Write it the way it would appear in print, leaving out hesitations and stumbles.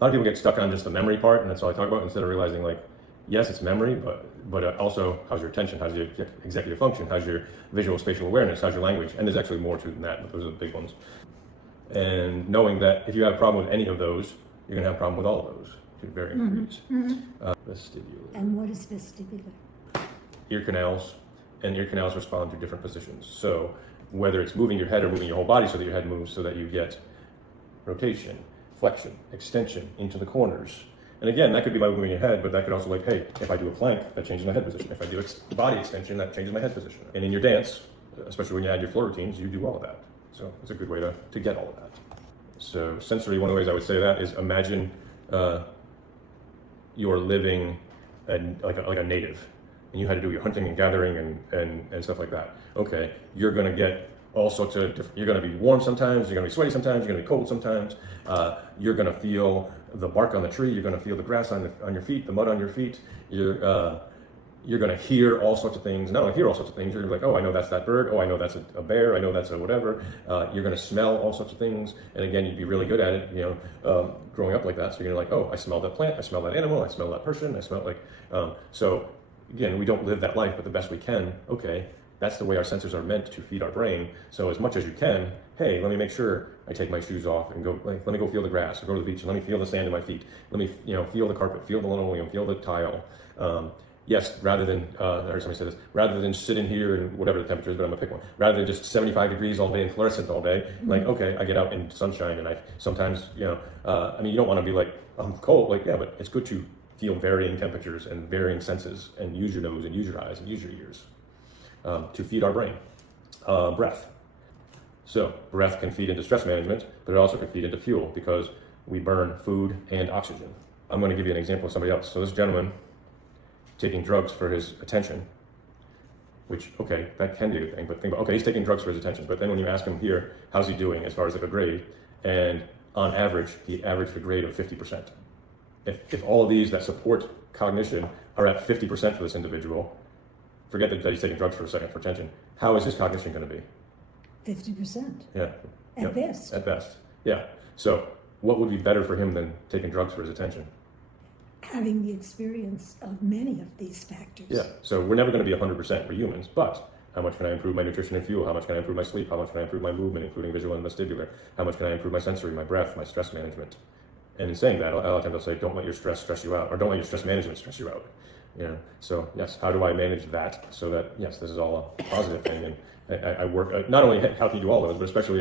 A lot of people get stuck on just the memory part, and that's all I talk about, instead of realizing, like, yes, it's memory, but also how's your attention, how's your executive function, how's your visual spatial awareness, how's your language, and there's actually more to it than that, but those are the big ones. And knowing that if you have a problem with any of those, you're going to have a problem with all of those to varying degrees. Vestibular. And what is vestibular? Ear canals, and ear canals respond to different positions. So whether it's moving your head or moving your whole body so that your head moves so that you get rotation, flexion, extension into the corners. And again, that could be by moving your head, but that could also, like, hey, if I do a plank, that changes my head position. If I do body extension, that changes my head position. And in your dance, especially when you add your floor routines, you do all of that. So it's a good way to get all of that. So sensory, one of the ways I would say that is imagine you're living like a native, and you had to do your hunting and gathering and stuff like that. Okay, you're going to get all sorts of different, you're going to be warm sometimes, you're going to be sweaty sometimes, you're going to be cold sometimes, you're going to feel the bark on the tree, you're going to feel the grass on your feet, the mud on your feet, you're going to hear all sorts of things. Not only hear all sorts of things, you're like, oh, I know that's that bird, oh, I know that's a bear, I know that's a whatever. You're going to smell all sorts of things, and again, you'd be really good at it, growing up like that. So you're like, oh, I smell that plant, I smell that animal, I smell that person, I smell like, so again, we don't live that life, but the best we can, okay, that's the way our sensors are meant to feed our brain. So as much as you can, hey, let me make sure I take my shoes off and go, like, let me go feel the grass, or go to the beach, and let me feel the sand in my feet. Let me, feel the carpet, feel the linoleum, feel the tile. Yes, rather than, I heard somebody say this, rather than sit in here and whatever the temperature is, but I'm gonna pick one. Rather than just 75 degrees all day and fluorescent all day, like, okay, I get out in sunshine, and I sometimes, you don't wanna be like, I'm cold, like, yeah, but it's good to feel varying temperatures and varying senses, and use your nose and use your eyes and use your ears to feed our brain. Breath. So breath can feed into stress management, but it also can feed into fuel, because we burn food and oxygen. I'm going to give you an example of somebody else. So this gentleman taking drugs for his attention, which, okay, that can be a thing, but think about, okay, he's taking drugs for his attention, but then when you ask him here, how's he doing as far as like a grade, and on average, he averaged a grade of 50%. If all of these that support cognition are at 50% for this individual, forget that he's taking drugs for a second for attention, how is his cognition going to be? 50%. Yeah. At best. At best, yeah. So what would be better for him than taking drugs for his attention? Having the experience of many of these factors. Yeah, so we're never going to be 100%, we're humans, but how much can I improve my nutrition and fuel? How much can I improve my sleep? How much can I improve my movement, including visual and vestibular? How much can I improve my sensory, my breath, my stress management? And in saying that, a lot of times I'll say, don't let your stress stress you out, or don't let your stress management stress you out. So yes, how do I manage that so that, yes, this is all a positive thing? And I work, not only how can you do all those, but especially if